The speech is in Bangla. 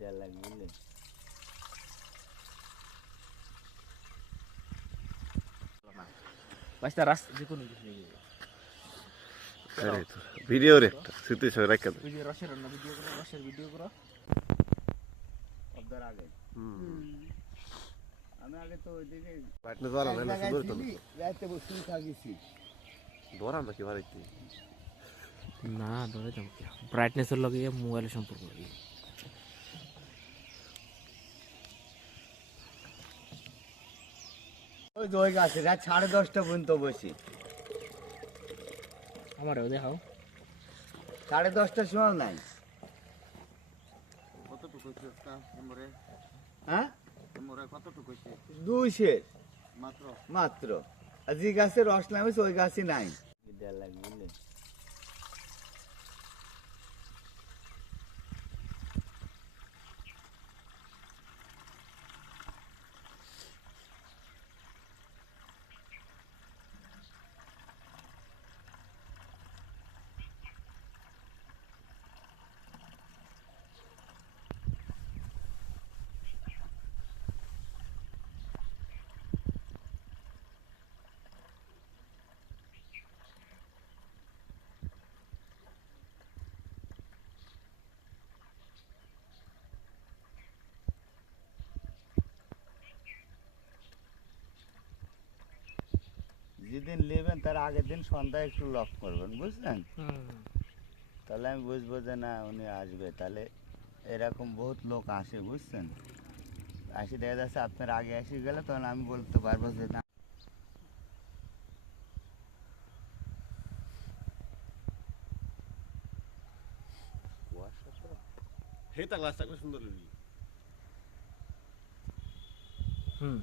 দেড় লাখ বুঝলে বাইশটা রাস্তা যে কোনো কিছু নিয়ে ভিডিওর একটা স্মৃতি সহ রেখে দেয়। ভিডিও রসের রান্না ভিডিও করো রসের ভিডিও করো অবদার আগে আমি আগে তো ওইদিকে বাইটনে ধরা না সুন্দর তো রাতে বসে থাকিছি ধরা নাকি বাড়িতে না ধরে যাবো ব্রাইটনেসের লগে মোবাইলের সম্পর্ক কি ওই যে ওই গাছে রাত 10:30 পর্যন্ত বসি আমারও দেখাও 10:30টার সময় নাই কতটুকু নম্বরে হ্যাঁ নম্বরে কতটুকু 200 মাত্র মাত্র আর যে গাছে রস নামেছে ওই গাছই নাই দেড় লাখ বুঝলে যেদিন নেবেন তার আগের দিন সন্ধ্যায় একটু লক করবেন বুঝলেন তাহলে আমি বুঝবো যে না উনি আসবে তাহলে এরকম বহুত লোক আসে বুঝছেন আসি দেখা যাচ্ছে আপনার আগে এসে গেলে তখন আমি বলতে পারবো যে না হেতা গ্লাসটা সুন্দর হুম